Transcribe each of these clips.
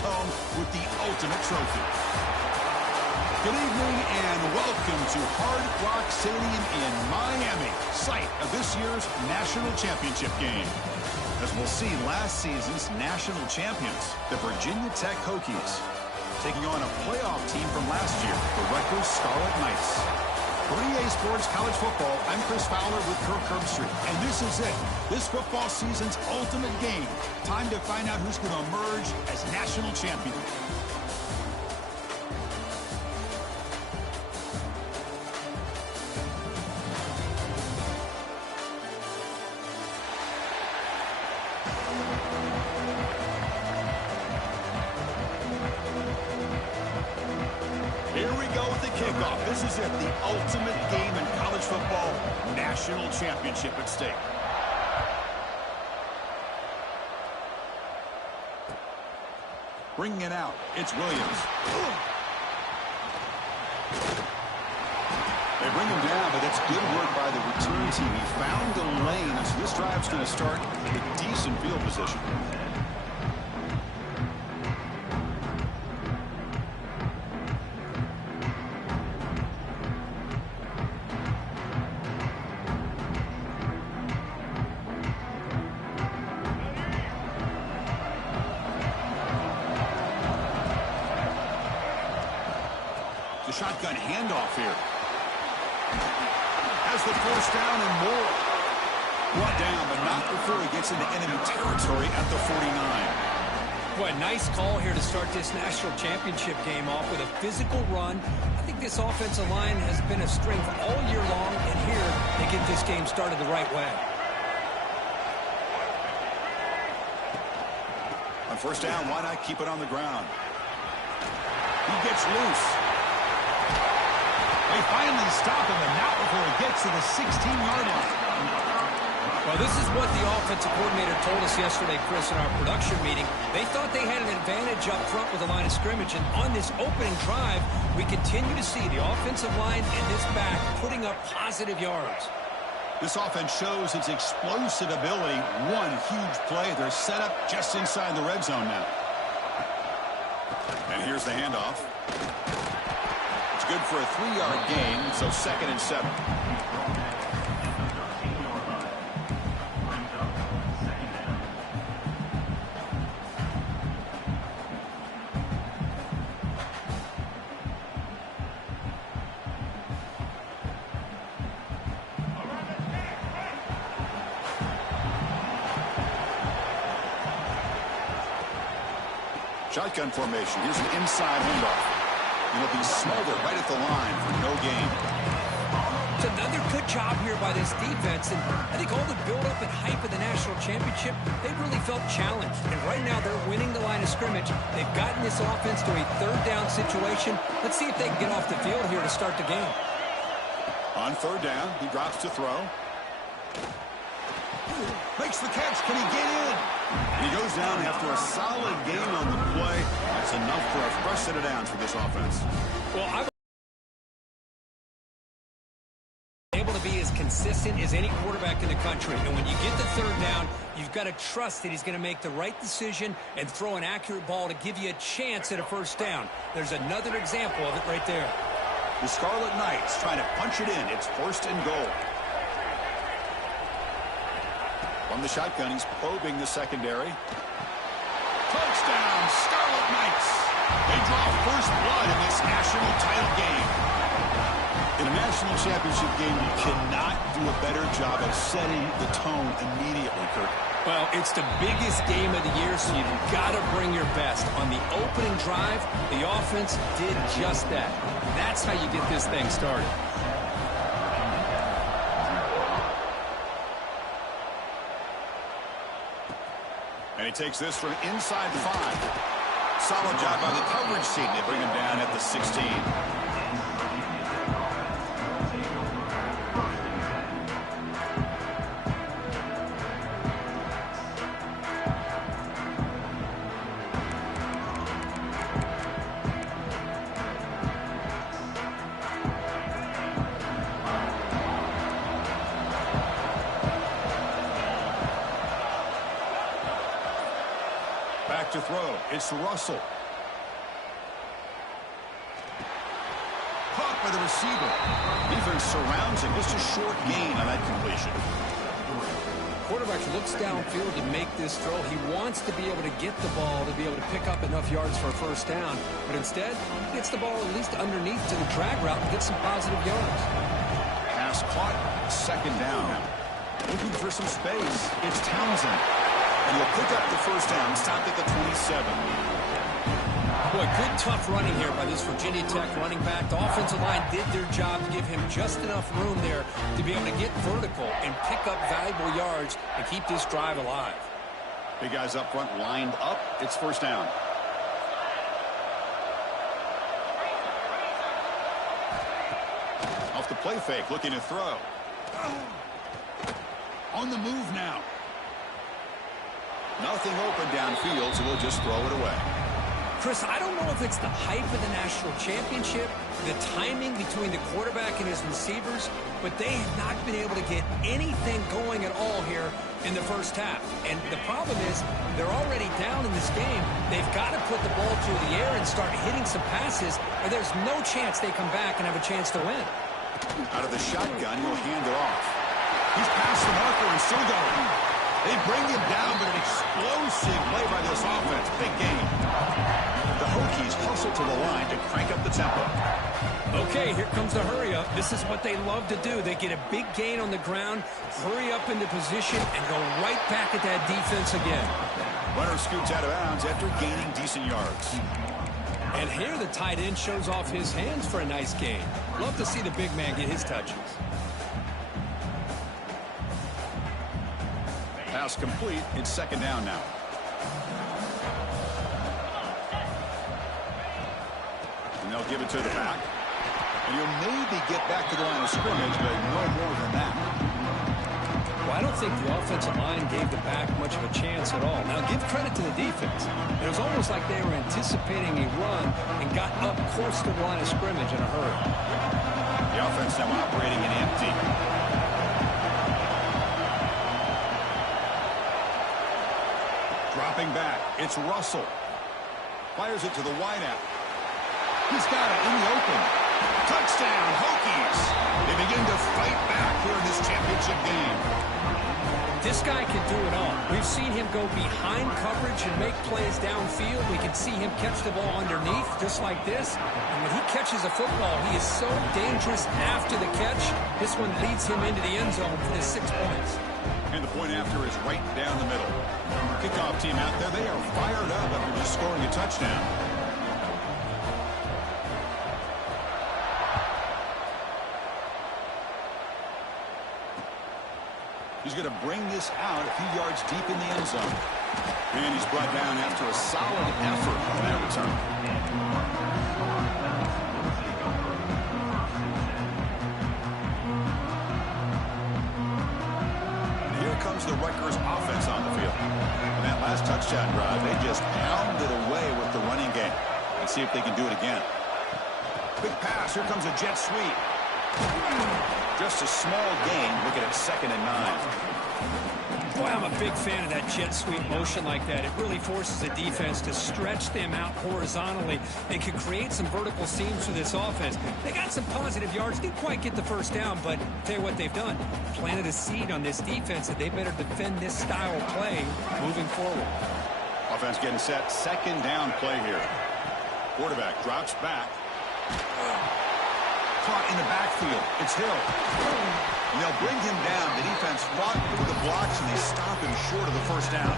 home with the ultimate trophy. Good evening and welcome to Hard Rock Stadium in Miami, site of this year's national championship game. As we'll see, last season's national champions, the Virginia Tech Hokies, taking on a playoff team from last year, the Rutgers Scarlet Knights. For EA Sports College Football, I'm Chris Fowler with Kirk Herbstreit, and this is it. This football season's ultimate game. Time to find out who's going to emerge as national champion. This is it, the ultimate game in college football, national championship at stake. Bringing it out, it's Williams. They bring him down, but that's good work by the return team. He found the lane, so this drive's going to start with decent field position. Shotgun handoff here. Has the first down and more. Brought down, but not before he gets into enemy territory at the 49. Boy, nice call here to start this national championship game off with a physical run. I think this offensive line has been a strength all year long, and here they get this game started the right way. On first down, why not keep it on the ground? He gets loose. They finally stop him, and not before he gets to the 16-yard line. Well, this is what the offensive coordinator told us yesterday, Chris, in our production meeting. They thought they had an advantage up front with the line of scrimmage, and on this opening drive, we continue to see the offensive line and this back putting up positive yards. This offense shows its explosive ability. One huge play. They're set up just inside the red zone now. And here's the handoff. Good for a 3-yard gain, so 2nd and 7. Shotgun formation. Here's an inside handoff. It'll be smothered right at the line for no gain. It's another good job here by this defense, and I think all the build-up and hype of the national championship, they really felt challenged. And right now, they're winning the line of scrimmage. They've gotten this offense to a third down situation. Let's see if they can get off the field here to start the game. On third down, he drops to throw. Makes the catch. Can he get in? And he goes down after a solid gain on the play. That's enough for a fresh set of downs for this offense. Well, I'm able to be as consistent as any quarterback in the country. And when you get the third down, you've got to trust that he's going to make the right decision and throw an accurate ball to give you a chance at a first down. There's another example of it right there. The Scarlet Knights trying to punch it in. It's 1st and goal. From the shotgun, he's probing the secondary. Touchdown, Scarlet Knights. They draw first blood in this national title game. In a national championship game, you cannot do a better job of setting the tone immediately, Kirk. Well, it's the biggest game of the year, so you've got to bring your best. On the opening drive, the offense did just that. That's how you get this thing started. And he takes this from inside the 5. Solid job by the coverage team. They bring him down at the 16. To throw. It's It's Russell. Caught by the receiver. Defense surrounds him. Just a short gain on that completion. Quarterback looks downfield to make this throw. He wants to be able to get the ball to be able to pick up enough yards for a first down. But instead, he gets the ball at least underneath to the drag route and gets some positive yards. Pass caught. Second down. Looking for some space. It's Townsend. And he'll pick up the first down. Stopped at the 27. Boy, good tough running here by this Virginia Tech running back. The offensive line did their job to give him just enough room there to be able to get vertical and pick up valuable yards and keep this drive alive. Big guys up front lined up. It's first down. Off the play fake, looking to throw. On the move now. Nothing open downfield, so we'll just throw it away. Chris, I don't know if it's the hype of the national championship, the timing between the quarterback and his receivers, but they have not been able to get anything going at all here in the first half. And the problem is they're already down in this game. They've got to put the ball through the air and start hitting some passes, or there's no chance they come back and have a chance to win. Out of the shotgun, he'll hand it off. He's past the marker and still going. They bring him down, but an explosive play by this offense. Big game. The Hokies hustle to the line to crank up the tempo. Okay, here comes the hurry up. This is what they love to do. They get a big gain on the ground, hurry up into position, and go right back at that defense again. Runner scoots out of bounds after gaining decent yards. And here the tight end shows off his hands for a nice gain. Love to see the big man get his touches. Pass complete. It's second down now. And they'll give it to the back. And you'll maybe get back to the line of scrimmage, but no more than that. Well, I don't think the offensive line gave the back much of a chance at all. Now, give credit to the defense. It was almost like they were anticipating a run and got up close to the line of scrimmage in a hurry. The offense now operating in empty. Dropping back. It's Russell. Fires it to the wideout. He's got it in the open. Touchdown, Hokies. They begin to fight back here in this championship game. This guy can do it all. We've seen him go behind coverage and make plays downfield. We can see him catch the ball underneath just like this. And when he catches a football, he is so dangerous after the catch. This one leads him into the end zone for the 6 points. And the point after is right down the middle. Kickoff team out there, they are fired up after just scoring a touchdown. He's going to bring this out a few yards deep in the end zone. And he's brought down after a solid effort on that return. And here comes the Rutgers offense on the field. And that last touchdown drive, they just pounded away with the running game. Let's see if they can do it again. Big pass. Here comes a jet sweep. Just a small gain. Looking at 2nd and 9. Boy, I'm a big fan of that jet sweep motion like that. It really forces the defense to stretch them out horizontally. They can create some vertical seams for this offense. They got some positive yards. Didn't quite get the first down, but I'll tell you what they've done. Planted a seed on this defense that they better defend this style of play moving forward. Offense getting set. 2nd down play here. Quarterback drops back. Caught in the backfield. It's Hill. And they'll bring him down. The defense fought through the blocks, and they stop him short of the first down.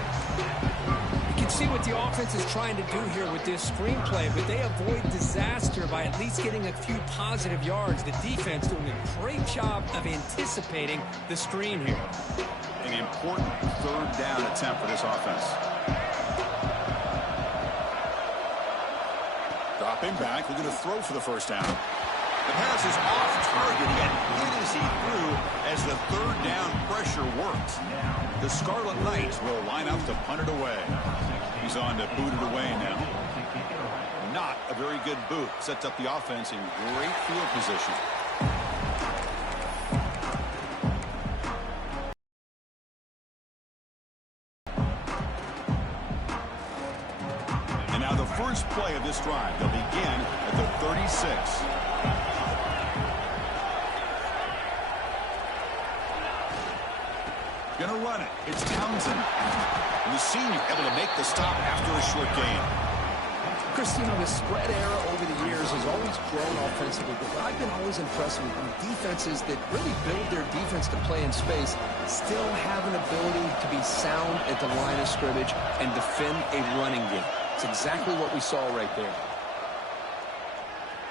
You can see what the offense is trying to do here with this screenplay, but they avoid disaster by at least getting a few positive yards. The defense doing a great job of anticipating the screen here. An important 3rd down attempt for this offense. Dropping back. We're going to throw for the first down. The pass is off target, yet good as he threw as the 3rd down pressure worked. The Scarlet Knights will line up to punt it away. He's on to boot it away now. Not a very good boot. Sets up the offense in great field position. first play of this drive. They'll begin at the 36. Gonna run it. It's Townsend. And the senior able to make the stop after a short gain. Chris, you know, the spread era over the years has always grown offensively, but I've been always impressed with defenses that really build their defense to play in space, still have an ability to be sound at the line of scrimmage and defend a running game. It's exactly what we saw right there.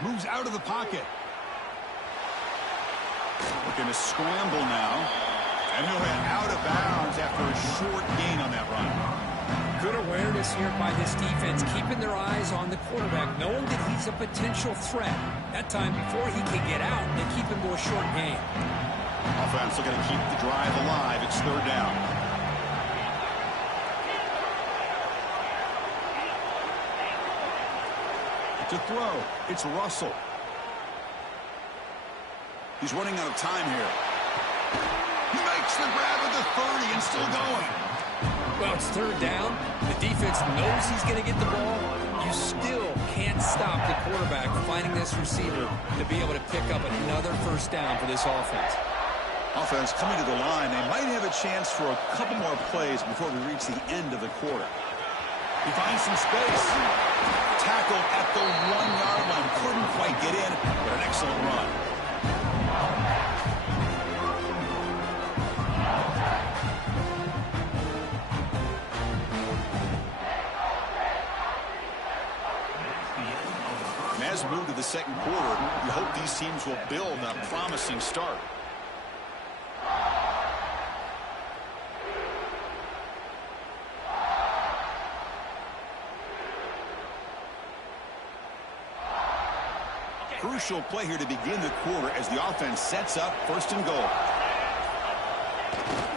Moves out of the pocket. Looking to scramble now. And he'll head out of bounds after a short gain on that run. Good awareness here by this defense, keeping their eyes on the quarterback, knowing that he's a potential threat. That time, before he can get out, they keep him to a short gain. Offense looking to keep the drive alive. It's third down. To throw, it's Russell. He's running out of time here. He makes the grab at the 30 and still going. Well, it's third down. The defense knows he's going to get the ball. You still can't stop the quarterback finding this receiver to be able to pick up another first down for this offense. Offense coming to the line. They might have a chance for a couple more plays before we reach the end of the quarter. He finds some space. Tackled at the 1-yard line. Couldn't quite get in, but an excellent run. As we move to the second quarter, we hope these teams will build on a promising start. Crucial play here to begin the quarter as the offense sets up first and goal.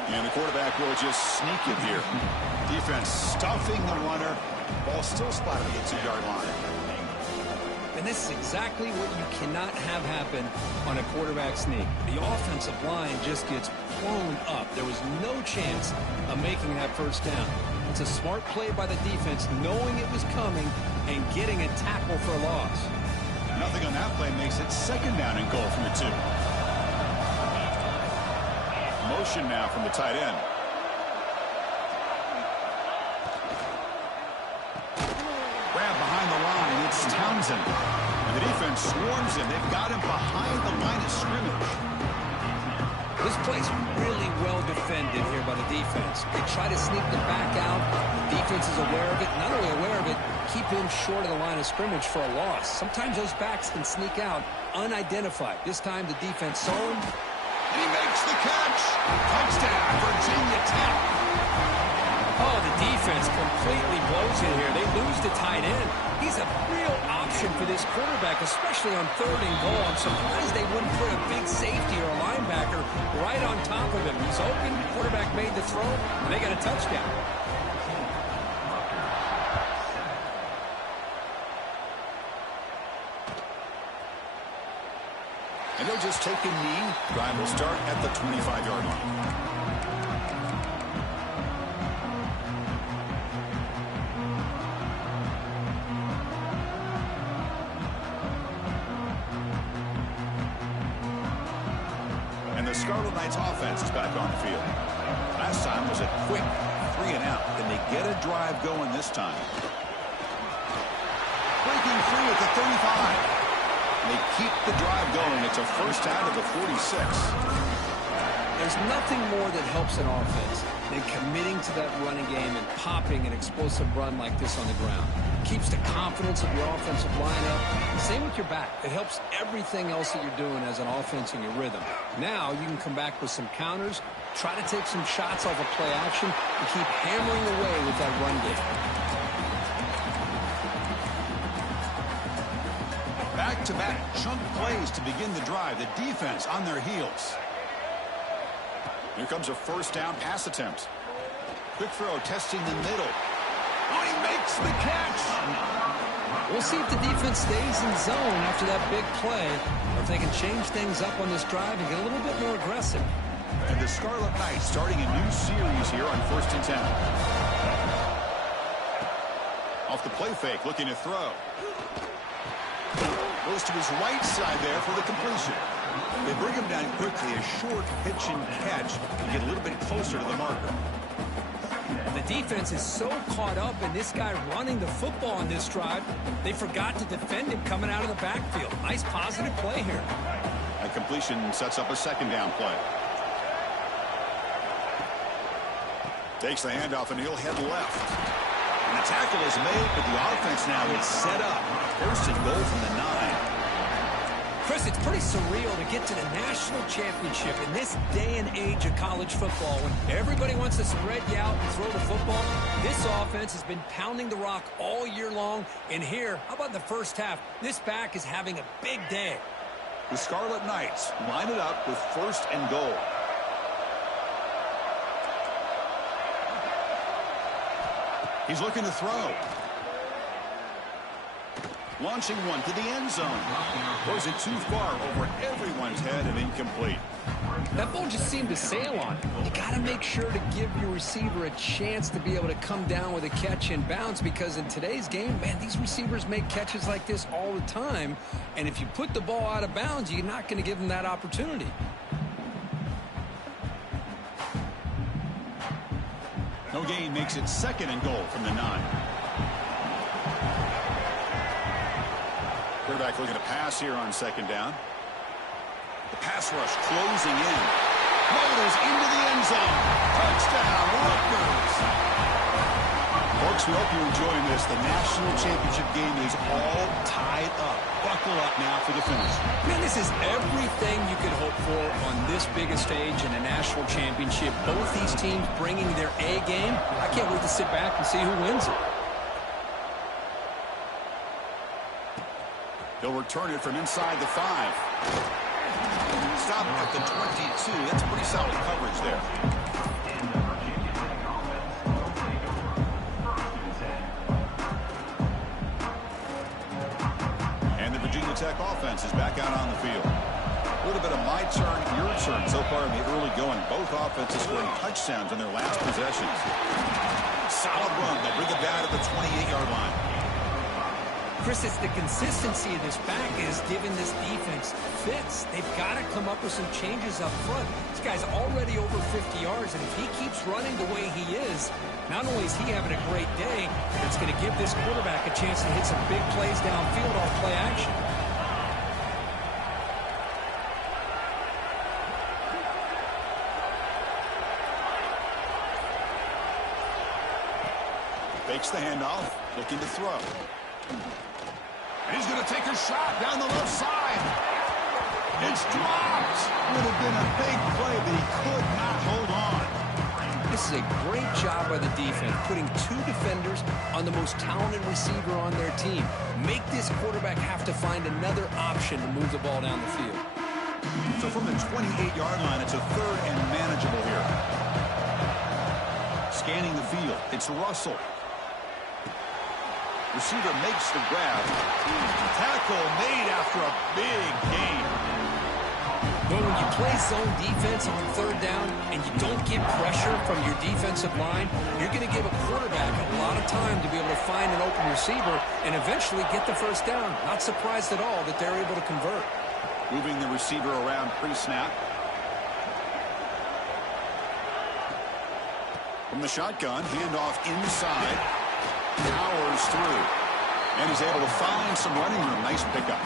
And the quarterback will just sneak it here. Defense stuffing the runner. Ball still spotted at the 2-yard line. And this is exactly what you cannot have happen on a quarterback sneak. The offensive line just gets blown up. There was no chance of making that first down. It's a smart play by the defense, knowing it was coming and getting a tackle for a loss. Nothing on that play makes it second down and goal from the 2. Motion now from the tight end. Grab behind the line. It's Townsend. And the defense swarms him. They've got him behind the line of scrimmage. This play's really well defended here by the defense. They try to sneak the back out. The defense is aware of it. Not only aware of it, keep him short of the line of scrimmage for a loss. Sometimes those backs can sneak out unidentified. This time the defense saw him. And he makes the catch. Touchdown, Virginia Tech. Oh, the defense completely blows it here. They lose the tight end. He's a real option for this quarterback, especially on third and goal. I'm surprised they wouldn't put a big safety or a linebacker right on top of him. He's open. Quarterback made the throw, and they got a touchdown. And they'll just take a knee. Drive will start at the 25-yard line. And the Scarlet Knights offense is back on the field. Last time was a quick 3-and-out. Can they get a drive going this time? Breaking free at the 35. They keep the drive going. It's a first down to the 46. There's nothing more that helps an offense than committing to that running game and popping an explosive run like this on the ground. Keeps the confidence of your offensive lineup. Same with your back. It helps everything else that you're doing as an offense in your rhythm. Now you can come back with some counters, try to take some shots off of play action, and keep hammering away with that run game. Back-to-back chunk plays to begin the drive. The defense on their heels. Here comes a first down pass attempt. Quick throw testing the middle. Oh, he makes the catch. We'll see if the defense stays in zone after that big play, or if they can change things up on this drive and get a little bit more aggressive. And the Scarlet Knights starting a new series here on 1st and 10. Off the play fake, looking to throw. Goes to his right side there for the completion. They bring him down quickly, a short pitch and catch to get a little bit closer to the marker. The defense is so caught up in this guy running the football on this drive, they forgot to defend him coming out of the backfield. Nice positive play here. A completion sets up a second down play. Takes the handoff and he'll head left. And the tackle is made, but the offense now is set up. First and goal from the 9. Chris, it's pretty surreal to get to the national championship in this day and age of college football when everybody wants to spread you out and throw the football. This offense has been pounding the rock all year long. And here, how about the first half? This back is having a big day. The Scarlet Knights line it up with first and goal. He's looking to throw. Launching one to the end zone. Throws it too far over everyone's head and incomplete. That ball just seemed to sail on him. You got to make sure to give your receiver a chance to be able to come down with a catch and bounce, because in today's game, man, these receivers make catches like this all the time. And if you put the ball out of bounds, you're not going to give them that opportunity. No gain makes it second and goal from the 9. Quarterback looking to pass here on second down. The pass rush closing in. Motors into the end zone. Touchdown, Rutgers. Folks, we hope you're enjoying this. The national championship game is all tied up. Buckle up now for the finish. Man, this is everything you could hope for on this biggest stage in a national championship. Both these teams bringing their A game. I can't wait to sit back and see who wins it. They'll return it from inside the 5. Stop at the 22. That's pretty solid coverage there. And the Virginia Tech offense is back out on the field. A little bit of my turn, your turn so far in the early going. Both offenses scoring touchdowns in their last possessions. Solid run. They'll bring it down to the 28-yard line. Chris, it's the consistency of this back is giving this defense fits. They've got to come up with some changes up front. This guy's already over 50 yards, and if he keeps running the way he is, not only is he having a great day, but it's going to give this quarterback a chance to hit some big plays downfield off play action. Fakes the handoff, looking to throw. And he's going to take a shot down the left side. It's dropped. Would have been a big play, but he could not hold on. This is a great job by the defense, putting 2 defenders on the most talented receiver on their team. Make this quarterback have to find another option to move the ball down the field. So from the 28-yard line, it's a third and manageable here. Scanning the field, it's Russell. Receiver makes the grab. Tackle made after a big gain. But when you play zone defense on third down and you don't get pressure from your defensive line, you're going to give a quarterback a lot of time to be able to find an open receiver and eventually get the first down. Not surprised at all that they're able to convert. Moving the receiver around pre-snap. From the shotgun, handoff inside. Powers through. And he's able to find some running room. Nice pickup.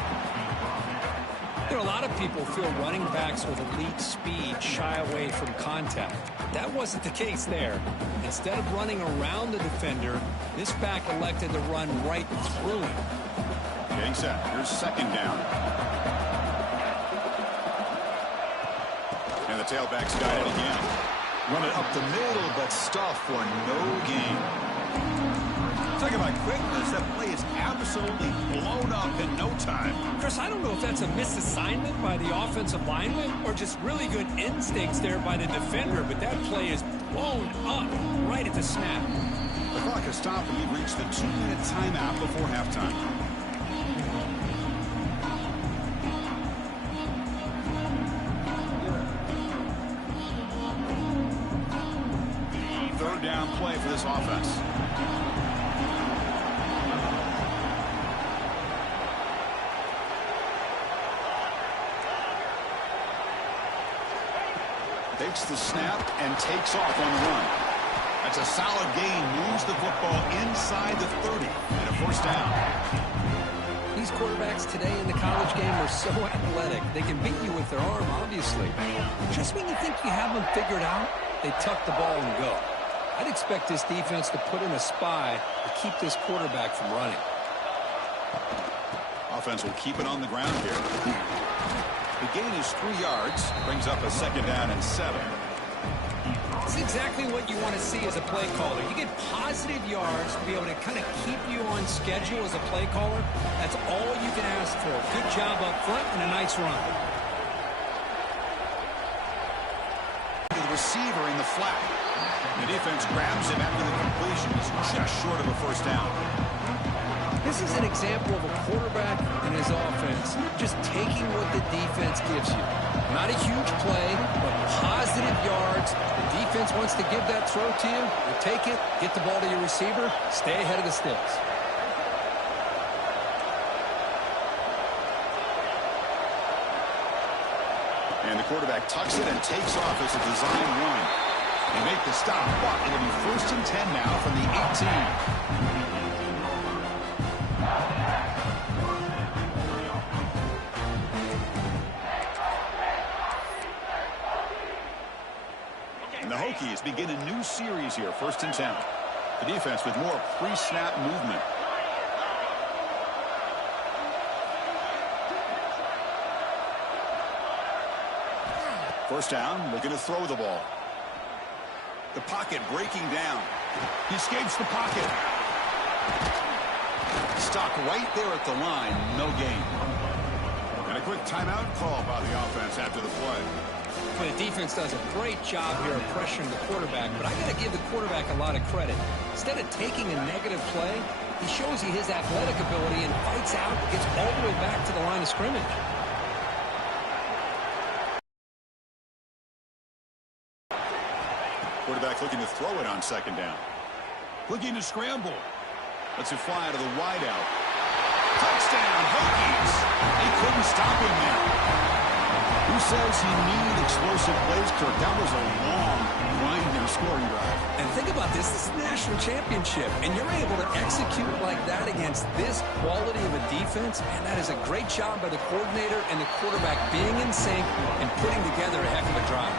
There are a lot of people feel running backs with elite speed shy away from contact. That wasn't the case there. Instead of running around the defender, this back elected to run right through him. Getting set. Here's second down. And the tailback's got it again. Run it up the middle, but stuff for no gain. Talking about quickness, that play is absolutely blown up in no time. Chris, I don't know if that's a misassignment by the offensive lineman or just really good instincts there by the defender, but that play is blown up right at the snap. The clock has stopped and we've reached the 2-minute timeout before halftime. Third down play for this offense. Takes the snap and takes off on the run. That's a solid gain. Moves the football inside the 30 and a first down. These quarterbacks today in the college game are so athletic. They can beat you with their arm, obviously. Just when you think you have them figured out, they tuck the ball and go. I'd expect this defense to put in a spy to keep this quarterback from running. Offense will keep it on the ground here. The gain is 3 yards. Brings up a second down and 7. It's exactly what you want to see as a play caller. You get positive yards to be able to kind of keep you on schedule as a play caller. That's all you can ask for. Good job up front and a nice run. The receiver in the flat. The defense grabs him after the completion. He's just short of a first down. This is an example of a quarterback and his offense just taking what the defense gives you. Not a huge play, but positive yards. The defense wants to give that throw to you. You take it, get the ball to your receiver, stay ahead of the sticks. And the quarterback tucks it and takes off as a design run. They make the stop, but it'll be 1st and 10 now from the 18. And the Hokies begin a new series here, 1st and 10. The defense with more pre-snap movement. First down, looking to throw the ball. The pocket breaking down. He escapes the pocket. Stopped right there at the line, no gain. And a quick timeout call by the offense after the play. The defense does a great job here of pressuring the quarterback, but I got to give the quarterback a lot of credit. Instead of taking a negative play, he shows you his athletic ability and fights out, gets all the way back to the line of scrimmage. Quarterback looking to throw it on 2nd down. Looking to scramble. Lets it fly to the wideout. Touchdown, Hokies! They couldn't stop him there. Who says he needed explosive plays, Kirk? That was a long, grinding scoring drive. And think about this. This is the national championship, and you're able to execute like that against this quality of a defense, and that is a great job by the coordinator and the quarterback being in sync and putting together a heck of a drive.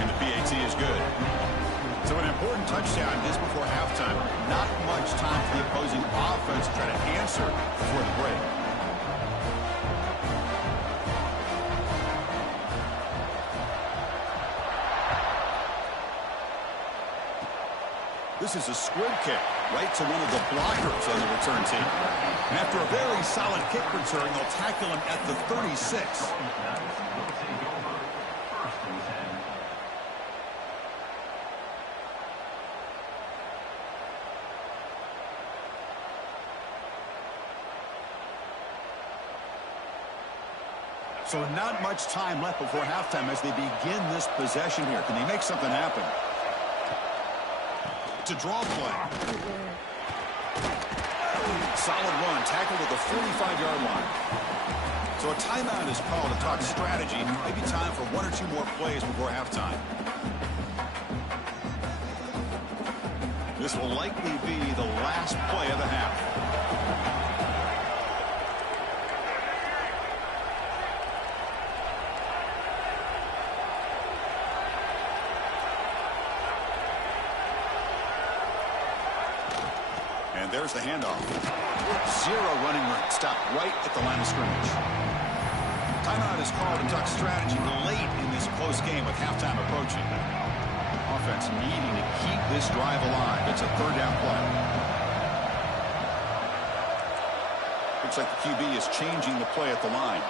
And the PAT is good. So an important touchdown just before halftime. Not much time for the opposing offense to try to answer before the break. This is a squib kick right to one of the blockers on the return team. And after a very solid kick return, they'll tackle him at the 36. So not much time left before halftime as they begin this possession here. Can they make something happen? It's a draw play. Solid run, tackled at the 45-yard line. So a timeout is called to talk strategy. Maybe time for 1 or 2 more plays before halftime. This will likely be the last play of the half. And there's the handoff. 0 running room. Stopped right at the line of scrimmage. Timeout is called to talk strategy late in this close game with halftime approaching. Offense needing to keep this drive alive. It's a 3rd down play. Looks like the QB is changing the play at the line.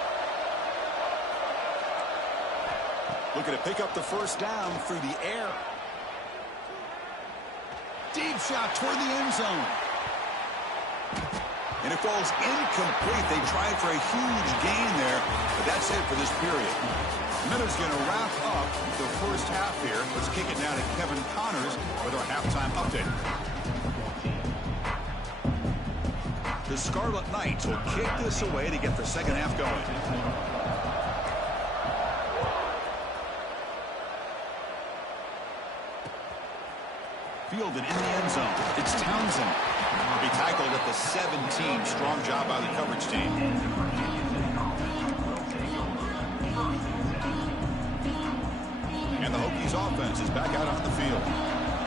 Looking to pick up the first down through the air. Deep shot toward the end zone. And it falls incomplete. They tried for a huge gain there, but that's it for this period. Miller's going to wrap up the first half here. Let's kick it now to Kevin Connors with our halftime update. The Scarlet Knights will kick this away to get the second half going. fielded in the end zone. It's Townsend. He'll be tackled at the 17. Strong job by the coverage team. And the Hokies offense is back out on the field.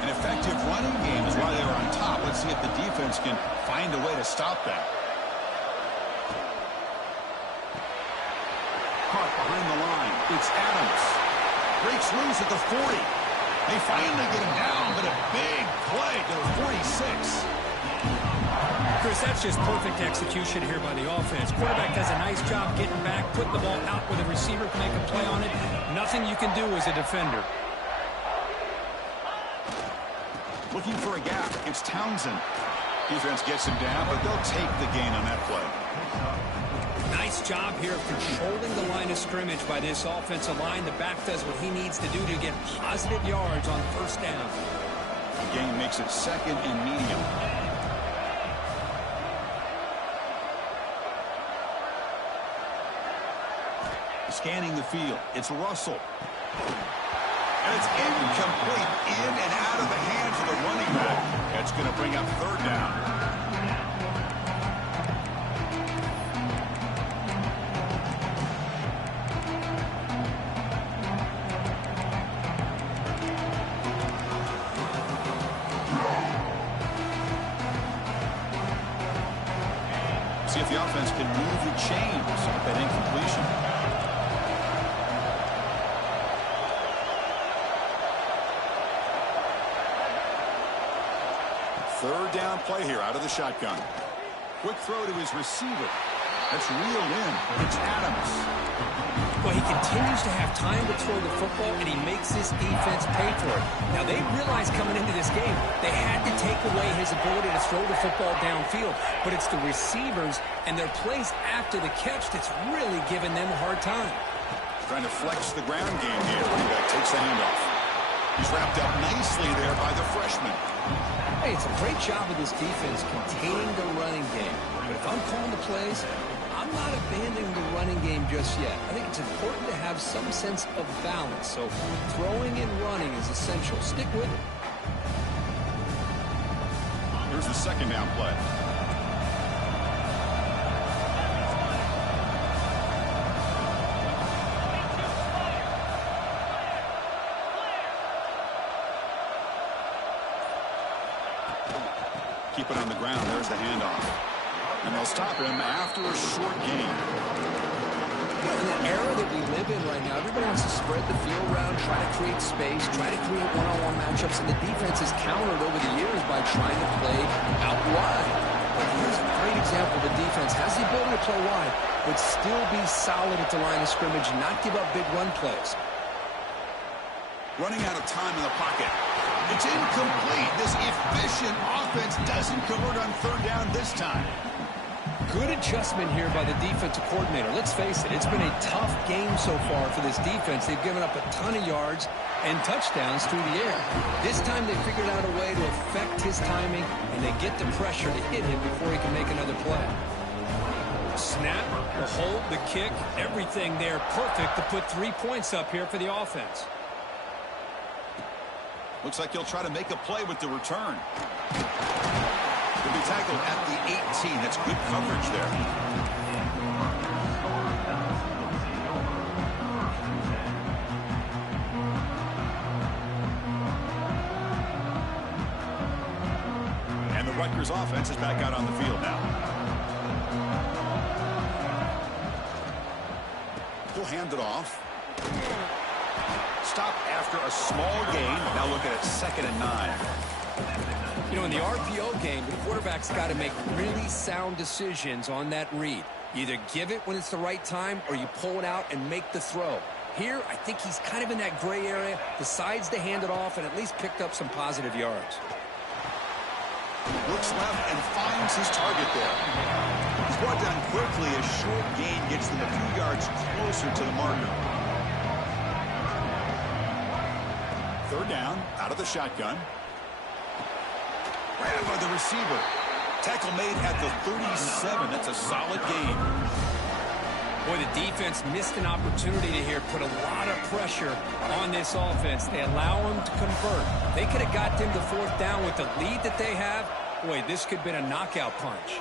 An effective running game is why they were on top. Let's see if the defense can find a way to stop that. Caught behind the line. It's Adams. Breaks loose at the 40. They finally get him down, but a big play to the 46. Chris, that's just perfect execution here by the offense. Quarterback does a nice job getting back, putting the ball out where the receiver can make a play on it. Nothing you can do as a defender. Looking for a gap. It's Townsend. Defense gets him down, but they'll take the gain on that play. Nice job here of controlling the line of scrimmage by this offensive line. The back does what he needs to do to get positive yards on first down. The gain makes it second and medium. Scanning the field. It's Russell. And it's incomplete. In and out of the hands of the running back. That's going to bring up third down. See if the offense can move the chains with that incompletion. Third down play here out of the shotgun. Quick throw to his receiver. That's reeled in. It's Adams. Well, he continues to have time to throw the football, and he makes this defense pay for it. Now, they realized coming into this game they had to take away his ability to throw the football downfield. But it's the receivers and their plays after the catch that's really giving them a hard time. Trying to flex the ground game here. Running back takes the handoff. He's wrapped up nicely there by the freshman. Hey, it's a great job of this defense containing the running game. But if I'm calling the plays, I'm not abandoning the running game just yet. I think it's important to have some sense of balance. So throwing and running is essential. Stick with it. Here's the second down play. Keep it on the ground. There's the handoff. And they'll stop him after a short gain. In the era that we live in right now, everybody wants to spread the field around, try to create space, try to create one-on-one matchups, and the defense has countered over the years by trying to play out wide. But here's a great example. The defense has the ability to play wide, but still be solid at the line of scrimmage, not give up big run plays. Running out of time in the pocket. It's incomplete. This efficient offense doesn't convert on third down this time. Good adjustment here by the defensive coordinator. Let's face it, it's been a tough game so far for this defense. They've given up a ton of yards and touchdowns through the air. This time they figured out a way to affect his timing, and they get the pressure to hit him before he can make another play. Snap, the hold, the kick, everything there perfect to put 3 points up here for the offense. Looks like he'll try to make a play with the return. He'll be tackled at the 18. That's good coverage there. And the Rutgers offense is back out on the field now. He'll hand it off. Stop after a small gain. Now look at it, 2nd and 9. You know, in the RPO game, the quarterback's got to make really sound decisions on that read. You either give it when it's the right time or you pull it out and make the throw. Here, I think he's kind of in that gray area, decides to hand it off and at least picked up some positive yards. Looks left and finds his target there. He's brought down quickly. A short gain gets them a few yards closer to the marker. Third down, out of the shotgun. Grabbed by the receiver. Tackle made at the 37. That's a solid gain. Boy, the defense missed an opportunity to here put a lot of pressure on this offense. They allow them to convert. They could have got them to fourth down with the lead that they have. Boy, this could have been a knockout punch.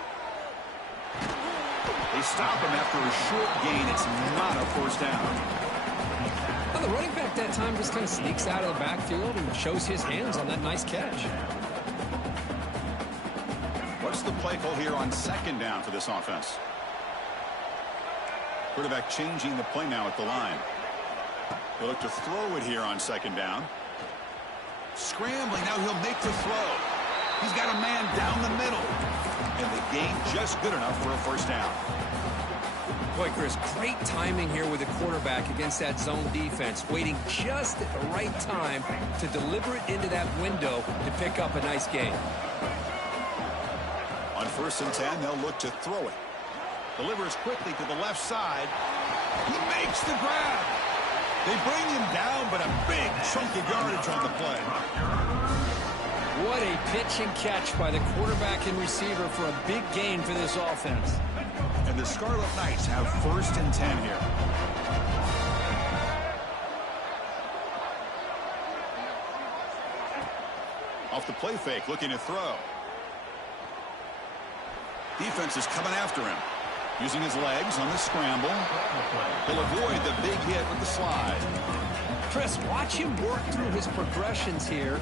They stop him after a short gain. It's not a first down. Well, the running back that time just kind of sneaks out of the backfield and shows his hands on that nice catch. What's the play call here on second down for this offense? Quarterback changing the play now at the line. He'll look to throw it here on second down. Scrambling, now he'll make the throw. He's got a man down the middle. And the gain just good enough for a first down. Boy, Chris, great timing here with the quarterback against that zone defense, waiting just at the right time to deliver it into that window to pick up a nice gain. On 1st and 10, they'll look to throw it. Delivers quickly to the left side. He makes the grab. They bring him down, but a big chunk of yardage on the play. What a pitch and catch by the quarterback and receiver for a big gain for this offense. And the Scarlet Knights have 1st and 10 here. Off the play fake, looking to throw. Defense is coming after him. Using his legs on the scramble. He'll avoid the big hit with the slide. Chris, watch him work through his progressions here.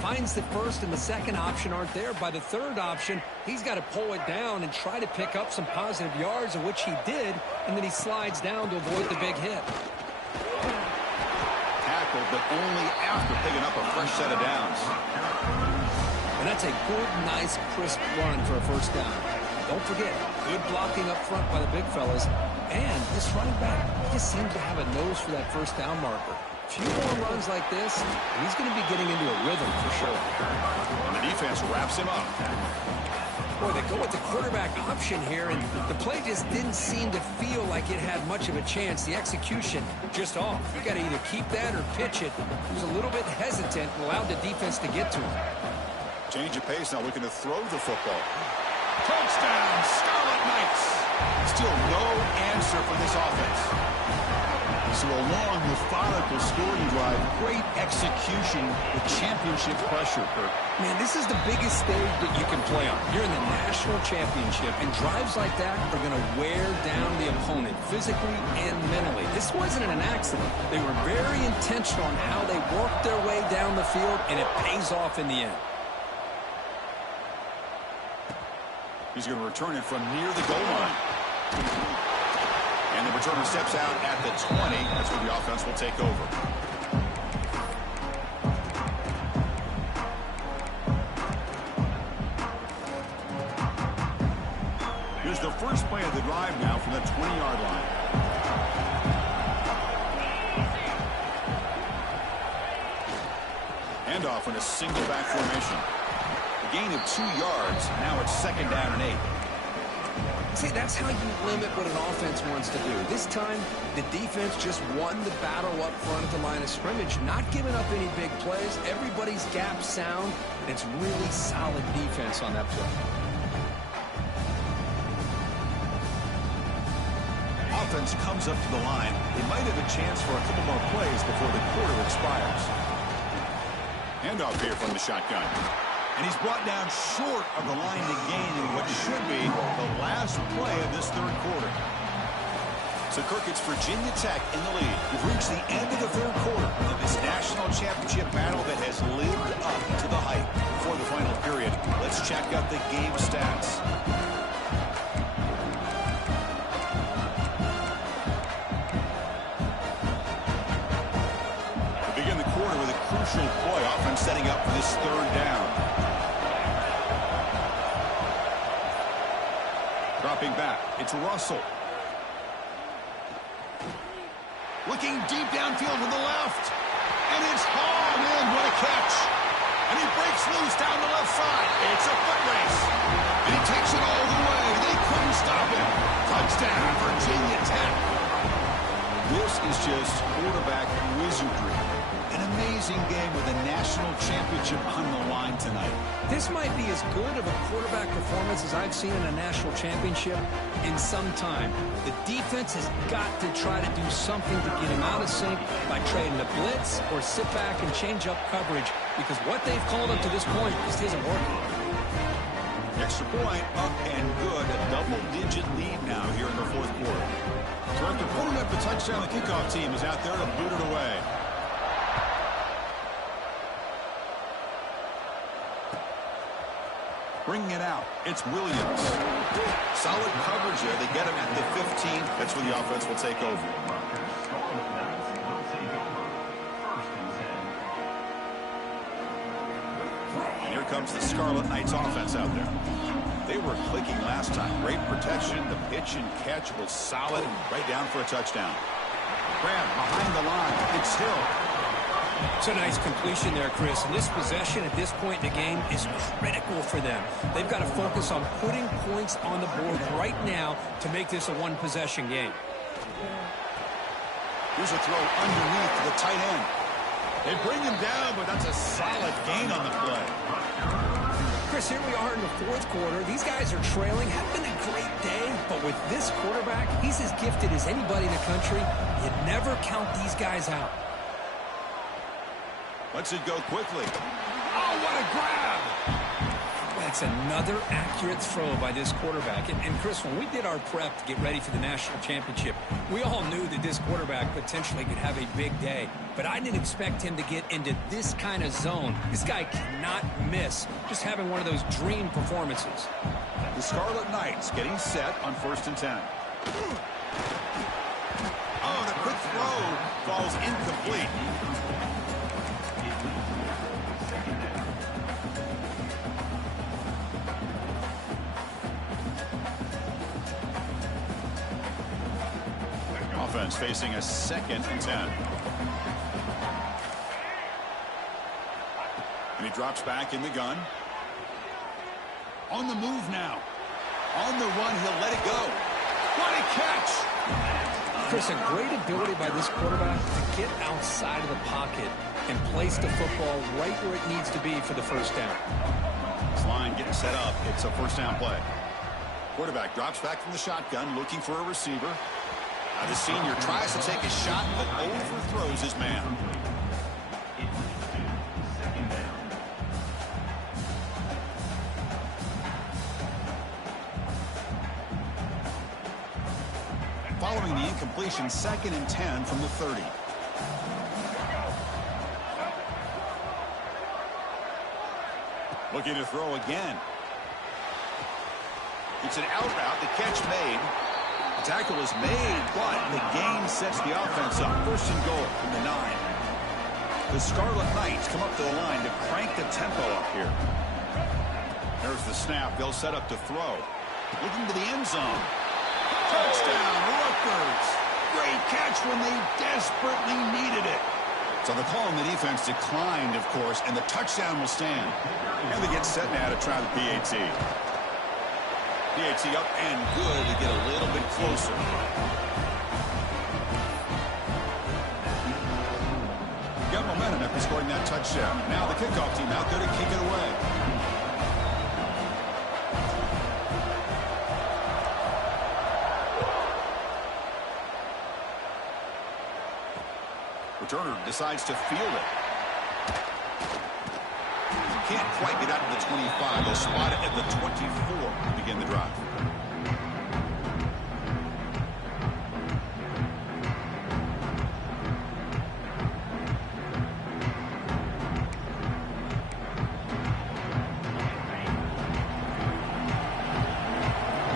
Finds the first and the second option aren't there. By the third option, he's got to pull it down and try to pick up some positive yards, of which he did, and then he slides down to avoid the big hit. Tackled, but only after picking up a fresh set of downs. And that's a good, nice, crisp run for a first down. Don't forget, good blocking up front by the big fellas. And this running back, he just seems to have a nose for that first down marker. A few more runs like this, and he's going to be getting into a rhythm for sure. And the defense wraps him up. Boy, they go with the quarterback option here, and the play just didn't seem to feel like it had much of a chance. The execution just off. You got to either keep that or pitch it. He was a little bit hesitant and allowed the defense to get to him. Change of pace now, looking to throw the football. Touchdown, Scarlet Knights. Still no answer for this offense. So a long, methodical scoring drive. Great execution with championship pressure, Kurt. Man, this is the biggest stage that you can play on. You're in the national championship, and drives like that are going to wear down the opponent physically and mentally. This wasn't an accident. They were very intentional on how they worked their way down the field, and it pays off in the end. He's going to return it from near the goal line. And the returner steps out at the 20. That's where the offense will take over. Here's the first play of the drive now from the 20-yard line. Handoff in a single back formation. Gain of 2 yards. Now it's 2nd down and 8. See, that's how you limit what an offense wants to do. This time, the defense just won the battle up front at the line of scrimmage, not giving up any big plays. Everybody's gap sound. And it's really solid defense on that play. Offense comes up to the line. They might have a chance for a couple more plays before the quarter expires. Handoff here from the shotgun. And he's brought down short of the line to gain in what should be the last play of this third quarter. So, Kirk, it's Virginia Tech in the lead. We've reached the end of the third quarter of this national championship battle that has lived up to the hype before the final period. Let's check out the game stats. We begin the quarter with a crucial play. Offense setting up for this third down. Dropping back, it's Russell. Looking deep downfield to the left. And it's hauled in. What a catch. And he breaks loose down the left side. It's a foot race. And he takes it all the way. They couldn't stop him. Touchdown, Virginia Tech. This is just quarterback wizardry. An amazing game with a national championship on the line tonight. This might be as good of a quarterback performance as I've seen in a national championship in some time. The defense has got to try to do something to get him out of sync by trading the blitz or sit back and change up coverage, because what they've called up to this point just isn't working. Extra point up and good. A double-digit lead now here in the fourth quarter. So after putting up the touchdown, the kickoff team is out there to boot it away. Bringing it out, it's Williams. Solid coverage there. They get him at the 15. That's where the offense will take over. And here comes the Scarlet Knights offense out there. They were clicking last time. Great protection. The pitch and catch was solid. Right down for a touchdown. Grab behind the line. It's Hill. It's a nice completion there, Chris. And this possession at this point in the game is critical for them. They've got to focus on putting points on the board right now to make this a one-possession game. Here's a throw underneath to the tight end. They bring him down, but that's a solid gain on the play. Chris, here we are in the fourth quarter. These guys are trailing. Having been a great day, but with this quarterback, he's as gifted as anybody in the country. You never count these guys out. Lets it go quickly. Oh, what a grab! That's another accurate throw by this quarterback. And Chris, when we did our prep to get ready for the national championship, we all knew that this quarterback potentially could have a big day. But I didn't expect him to get into this kind of zone. This guy cannot miss. Just having one of those dream performances. The Scarlet Knights getting set on 1st and 10. Oh, the quick throw falls incomplete. Offense facing a 2nd and 10. And he drops back in the gun. On the move now. On the run, he'll let it go. What a catch! Chris, a great ability by this quarterback to get outside of the pocket and place the football right where it needs to be for the first down. This line getting set up. It's a first down play. Quarterback drops back from the shotgun, looking for a receiver. The senior tries to take a shot, but overthrows his man. Following the incompletion, 2nd and 10 from the 30. Looking to throw again. It's an out route. The catch made. The tackle is made, but the gain sets the offense up. 1st and goal from the 9. The Scarlet Knights come up to the line to crank the tempo up here. There's the snap. They'll set up to throw. Looking to the end zone. Touchdown, Rutgers. Great catch when they desperately needed it. So the call on the defense declined, of course, and the touchdown will stand. And they get set now to try the PAT. PAT up and good to get a little bit closer. Got momentum after scoring that touchdown. Now the kickoff team out there to kick it away. Returner decides to field it. Can't quite get out to the 25. They'll spot it at the 24 to begin the drive.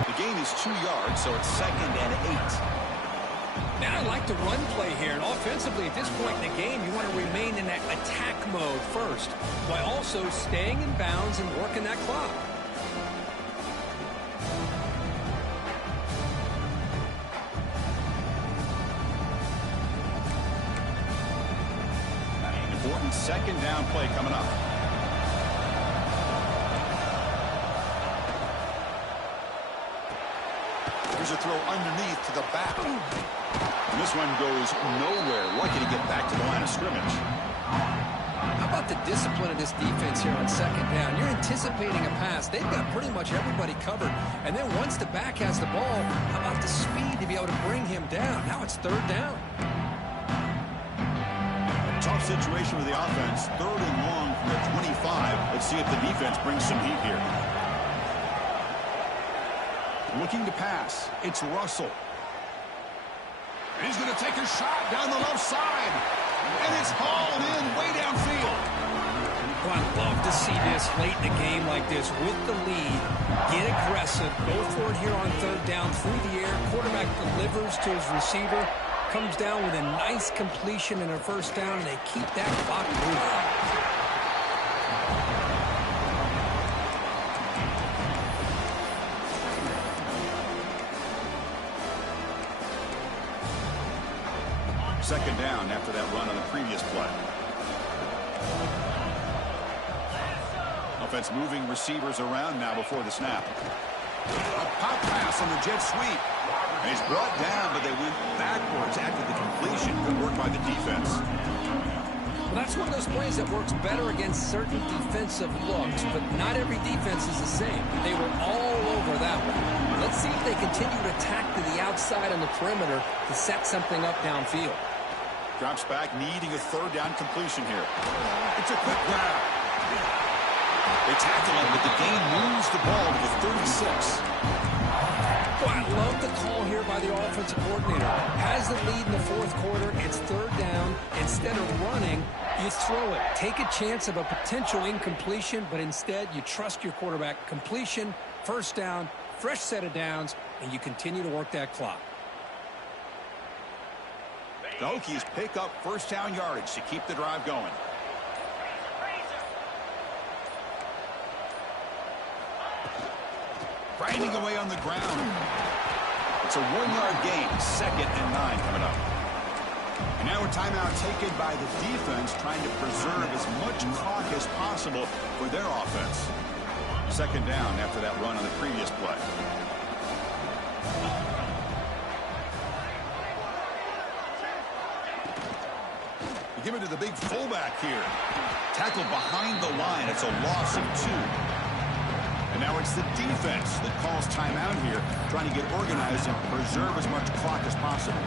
The gain is 2 yards, so it's 2nd and 8. Now I like the run play here, and offensively at this point in the game, you want to remain in that attack mode first, while also staying in bounds and working that clock. Important 2nd down play coming up. Here's a throw underneath to the back. And this one goes nowhere. Lucky to get back to the line of scrimmage. How about the discipline of this defense here on second down? You're anticipating a pass. They've got pretty much everybody covered. And then once the back has the ball, how about the speed to be able to bring him down? Now it's third down. Tough situation with the offense. Third and long from the 25. Let's see if the defense brings some heat here. Looking to pass. It's Russell. He's going to take a shot down the left side. And it's hauled in way downfield. Well, I'd love to see this late in a game like this with the lead. Get aggressive. Go for it here on third down through the air. Quarterback delivers to his receiver. Comes down with a nice completion and a first down, and they keep that clock moving. Second down after that run on the previous play. Offense moving receivers around now before the snap. A pop pass on the jet sweep. And he's brought down, but they went backwards after the completion. Good work by the defense. Well, that's one of those plays that works better against certain defensive looks, but not every defense is the same. They were all over that one. Let's see if they continue to attack to the outside on the perimeter to set something up downfield. Drops back, needing a third down completion here. It's a quick grab. They tackle him, but the gain moves the ball to the 36. Well, I love the call here by the offensive coordinator. Has the lead in the fourth quarter. It's third down. Instead of running, you throw it. Take a chance of a potential incompletion, but instead you trust your quarterback. Completion, first down, fresh set of downs, and you continue to work that clock. The Hokies pick up first down yardage to keep the drive going. Grinding away on the ground. It's a 1-yard gain. 2nd and 9 coming up. And now a timeout taken by the defense, trying to preserve as much clock as possible for their offense. Second down after that run on the previous play. Give it to the big fullback here. Tackled behind the line. It's a loss of 2. And now it's the defense that calls timeout here, trying to get organized and preserve as much clock as possible.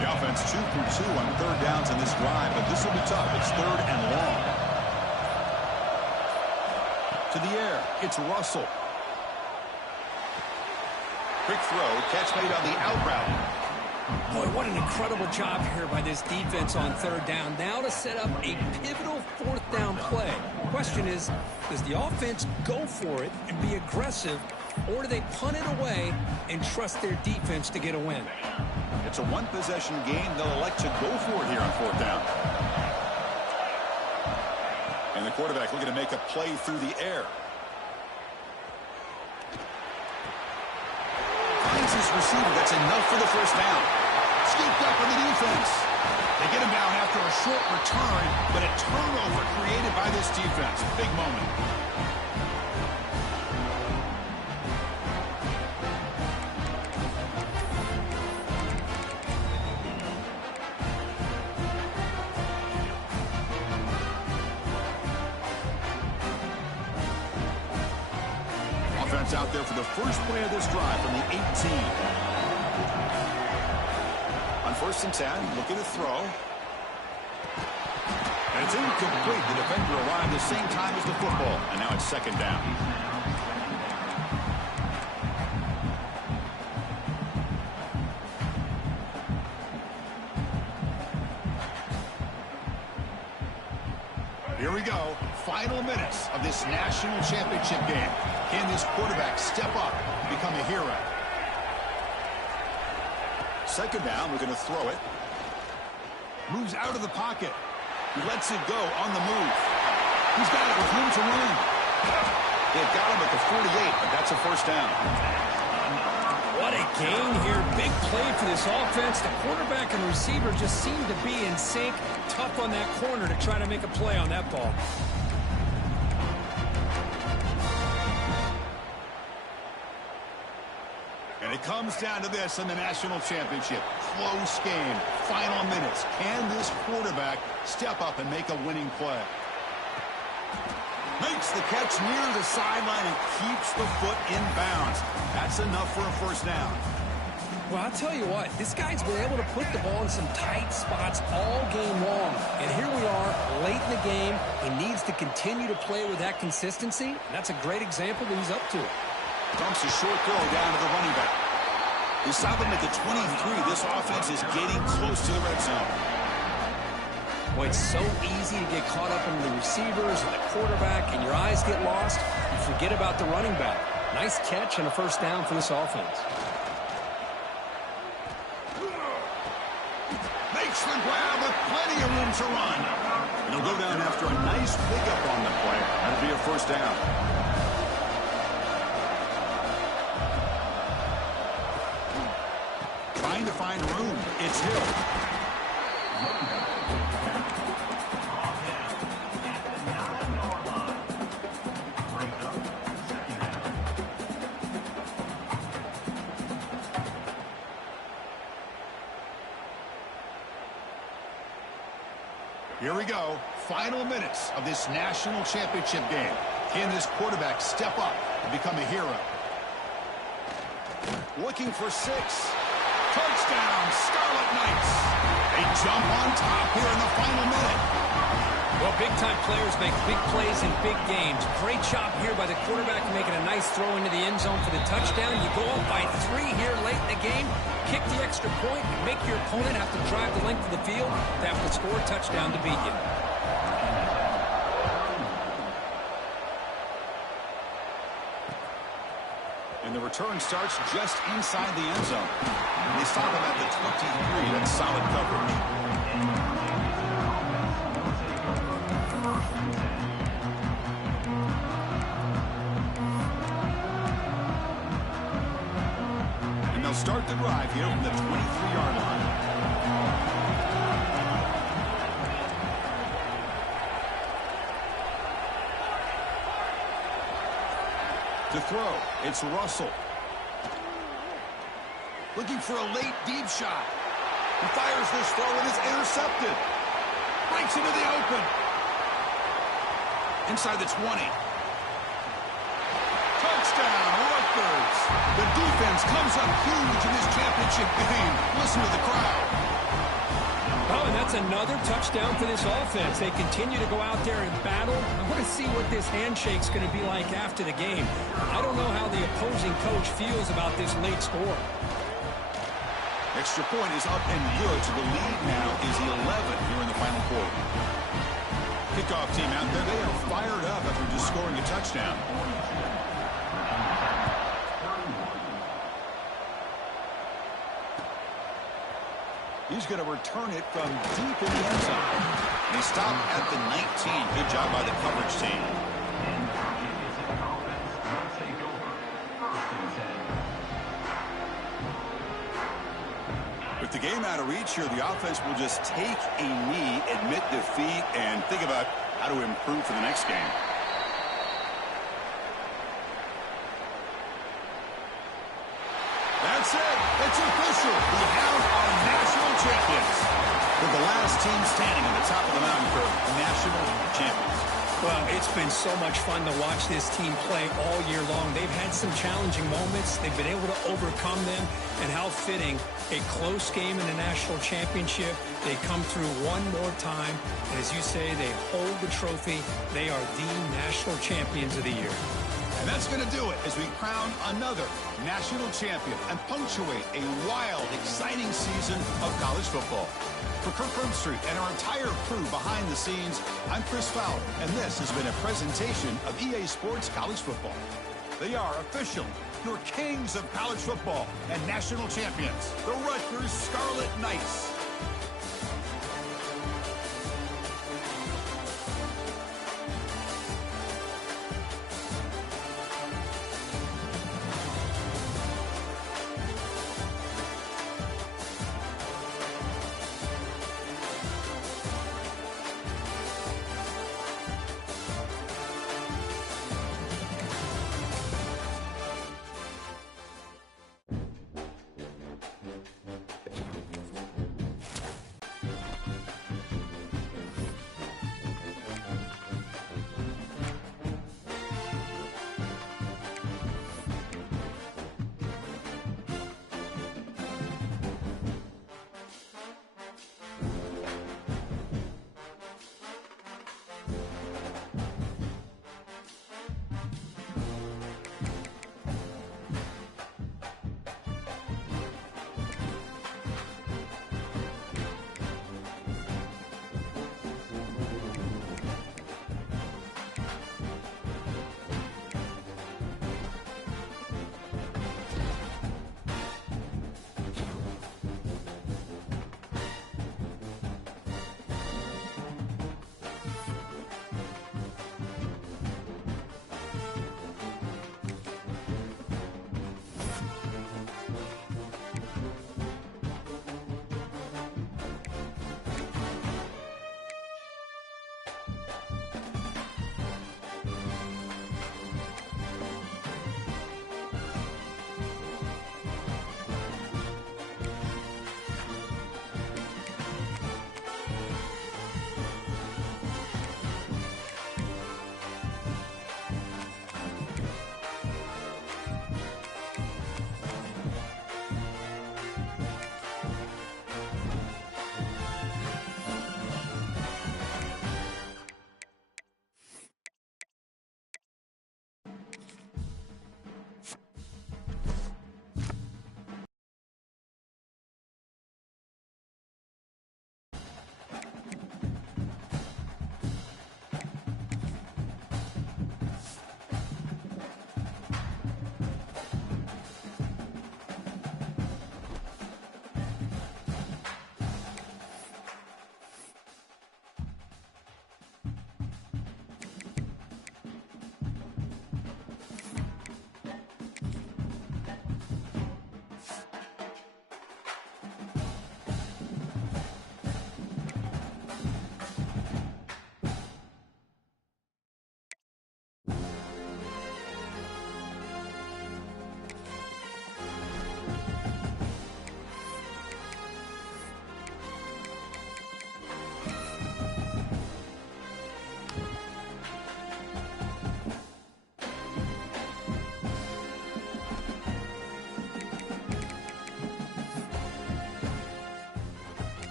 The offense 2 for 2 on third downs in this drive, but this will be tough. It's third and long. To the air, it's Russell. Quick throw, catch made on the out route. Boy, what an incredible job here by this defense on third down. Now to set up a pivotal fourth down play. Question is, does the offense go for it and be aggressive, or do they punt it away and trust their defense to get a win? It's a one-possession game. They'll elect to go for it here on fourth down. And the quarterback looking to make a play through the air. Finds his receiver. That's enough for the first down. Scooped up on the defense. They get him down after a short return, but a turnover created by this defense. Big moment. Out there for the first play of this drive from the 18. On 1st and 10, looking to throw. And it's incomplete. The defender arrived the same time as the football. And now it's second down. Here we go. Final minutes of this national championship game. Can this quarterback step up and become a hero? Second down, we're going to throw it. Moves out of the pocket. He lets it go on the move. He's got it with room to run. They've got him at the 48, but that's a first down. What a gain here. big play for this offense. The quarterback and receiver just seem to be in sync. Tough on that corner to try to make a play on that ball. And it comes down to this in the national championship. Close game. Final minutes. Can this quarterback step up and make a winning play? Makes the catch near the sideline and keeps the foot in bounds. That's enough for a first down. Well, I'll tell you what, this guy's been able to put the ball in some tight spots all game long. And here we are, late in the game. He needs to continue to play with that consistency. That's a great example that he's up to. Dumps a short throw down to the running back. They stop him at the 23. This offense is getting close to the red zone. Boy, it's so easy to get caught up in the receivers and the quarterback, and your eyes get lost. You forget about the running back. Nice catch and a first down for this offense. Makes the grab with plenty of room to run. And he'll go down after a nice pickup on the play. That'll be a first down. Trying to find room. It's Hill. Here we go. Final minutes of this national championship game. Can this quarterback step up and become a hero? Looking for 6. Touchdown, Scarlet Knights. They jump on top here in the final minute. Well, big-time players make big plays in big games. Great job here by the quarterback making a nice throw into the end zone for the touchdown. You go up by 3 here late in the game, kick the extra point, and make your opponent have to drive the length of the field to have to score a touchdown to beat you. And the return starts just inside the end zone. They stop him at the 23. That's solid coverage. And they'll start the drive here from the 23-yard line. To throw, it's Russell. Looking for a late deep shot. He fires this throw and is intercepted. Breaks into the open. Inside the 20. Touchdown, Rutgers. The defense comes up huge in this championship game. Listen to the crowd. Oh, and that's another touchdown for this offense. They continue to go out there and battle. I want to see what this handshake's going to be like after the game. I don't know how the opposing coach feels about this late score. Extra point is up and good, so the lead now is 11 here in the final quarter. Kickoff team out there, they are fired up after just scoring a touchdown. He's going to return it from deep in the end zone. And he stopped at the 19. Good job by the coverage team. With the game out of reach here, the offense will just take a knee, admit defeat, and think about how to improve for the next game. That's it. It's official. We have our national champions. We're the last team standing on the top of the mountain for national champions. Well, it's been so much fun to watch this team play all year long. They've had some challenging moments. They've been able to overcome them. And how fitting, a close game in the national championship. They come through one more time. And as you say, they hold the trophy. They are the national champions of the year. And that's going to do it as we crown another national champion and punctuate a wild, exciting season of college football. For Kirk Herbstreit and our entire crew behind the scenes, I'm Chris Fowler, and this has been a presentation of EA Sports College Football. They are officially your kings of college football and national champions, the Rutgers Scarlet Knights.